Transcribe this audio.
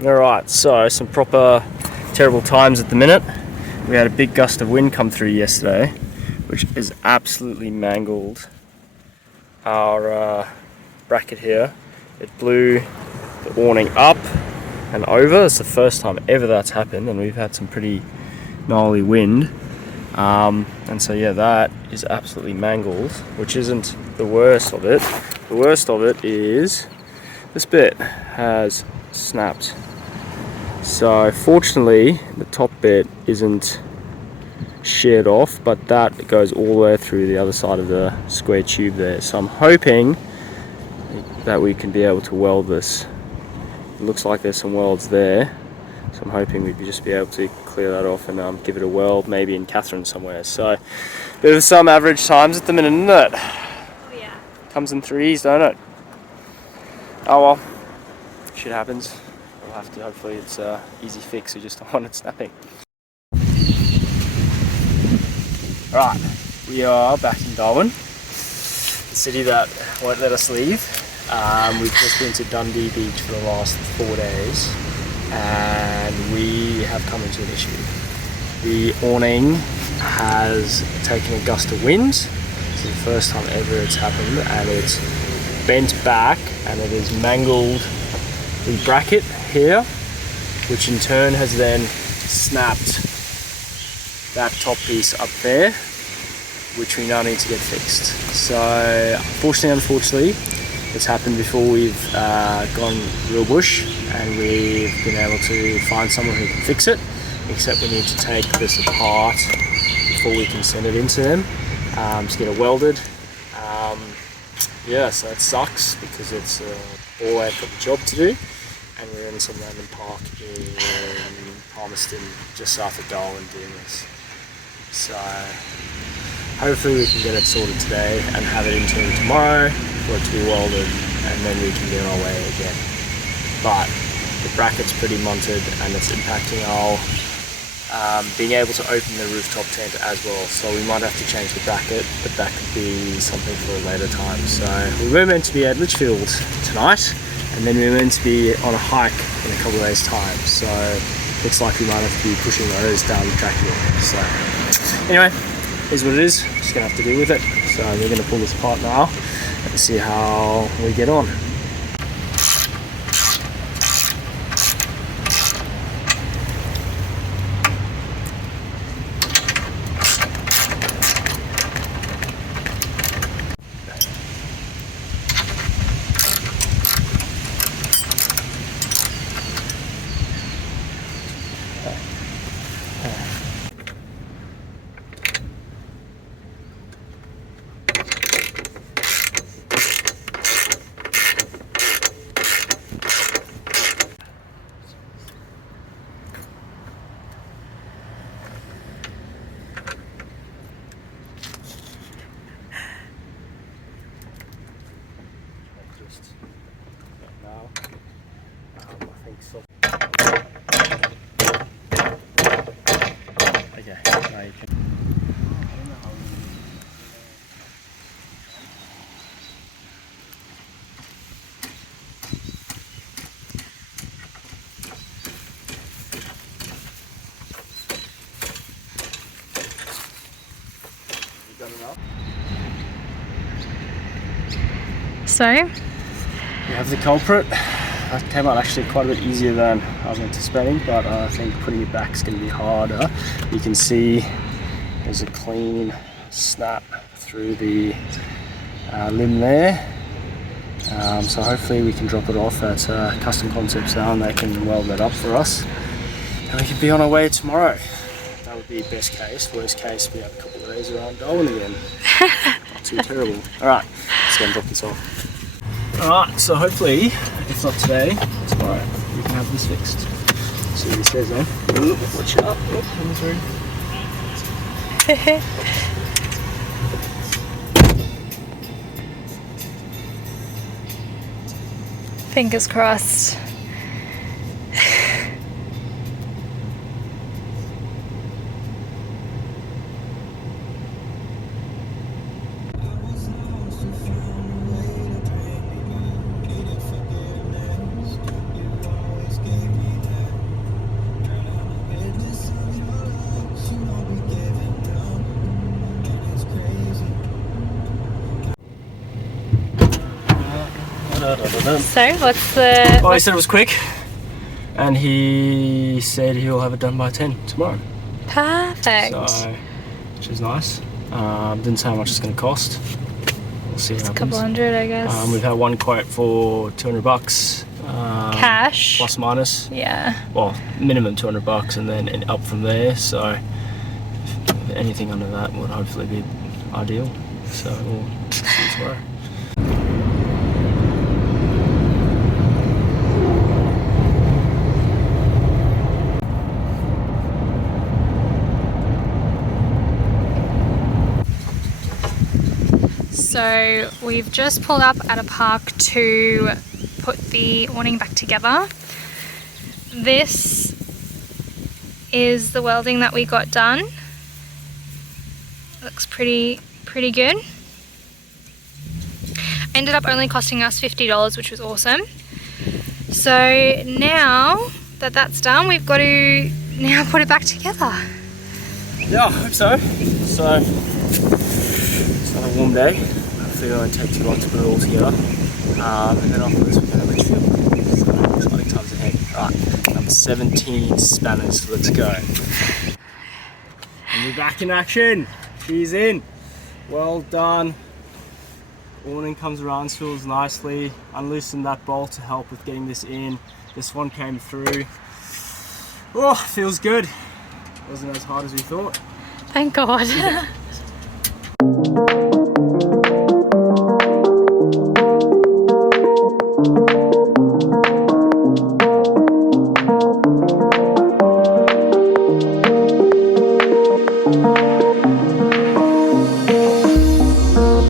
Alright, so some proper terrible times at the minute. We had a big gust of wind come through yesterday, which has absolutely mangled our bracket here. It blew the awning up and over. It's the first time ever that's happened, and we've had some pretty gnarly wind. And so yeah, that is absolutely mangled, which isn't the worst of it. The worst of it is this bit has snapped. So fortunately the top bit isn't sheared off, but that goes all the way through the other side of the square tube there. So I'm hoping that we can be able to weld this. It looks like there's some welds there, so I'm hoping we'd just be able to clear that off and give it a weld, maybe in Catherine somewhere. So there's some average times at the minute, isn't it? Oh yeah. Comes in threes, don't it? Oh well, shit happens. We'll have to, hopefully it's easy fix, we just don't want it snapping. Right, we are back in Darwin, the city that won't let us leave. We've just been to Dundee Beach for the last 4 days, and we have come into an issue. The awning has taken a gust of wind. This is the first time ever it's happened, and it's bent back and it has mangled the bracket here, which in turn has then snapped that top piece up there, which we now need to get fixed. So unfortunately, it's happened before we've gone real bush, and we've been able to find someone who can fix it, except we need to take this apart before we can send it into them, just get it welded. Yeah, so it sucks because it's a ball ache of a job to do, and we're in some random park in Palmerston, just south of Darwin, doing this. So hopefully we can get it sorted today and have it into tomorrow for it to be welded, and then we can get on our way again. But the bracket's pretty munted and it's impacting our being able to open the rooftop tent as well. So we might have to change the bracket, but that could be something for a later time. So we were meant to be at Litchfield tonight, and then we were meant to be on a hike in a couple of days' time. So looks like we might have to be pushing those down the track here. So anyway, is what it is. Just gonna have to deal with it. So we're gonna pull this apart now and see how we get on. Now, I think so. Okay, now you can. You got enough? So? We have the culprit. That came out actually quite a bit easier than I was anticipating, but I think putting it back is going to be harder. You can see there's a clean snap through the limb there. So hopefully we can drop it off at Custom Concepts Darwin, and they can weld that up for us. And we can be on our way tomorrow. That would be best case. Worst case, we have a couple of days around Darwin again. Not too terrible. Alright, let's go and drop this off. Alright, so hopefully, if not today, tomorrow, we can have this fixed. See what he says, eh? Watch out. Coming through. Fingers crossed. So, what's the... Well, he said it was quick, and he said he'll have it done by 10 tomorrow. Perfect. So, which is nice. Didn't say how much it's going to cost. We'll see what It's a happens. couple hundred, I guess. We've had one quote for $200. Cash. Plus minus. Yeah. Well, minimum $200 and then up from there. So anything under that would hopefully be ideal. So we'll see you tomorrow. So we've just pulled up at a park to put the awning back together. This is the welding that we got done. Looks pretty good. Ended up only costing us $50, which was awesome. So now that that's done, we've got to now put it back together. Yeah, I hope so. So it's another warm day. Hopefully it won't take too long to put it all together. And then afterwards we're going to Litchfield. So exciting times ahead. Right, number 17 spanners. Let's go. And we're back in action. She's in. Well done. Awning comes around, seals nicely. Unloosened that bolt to help with getting this in. This one came through. Oh, feels good. Wasn't as hard as we thought. Thank God.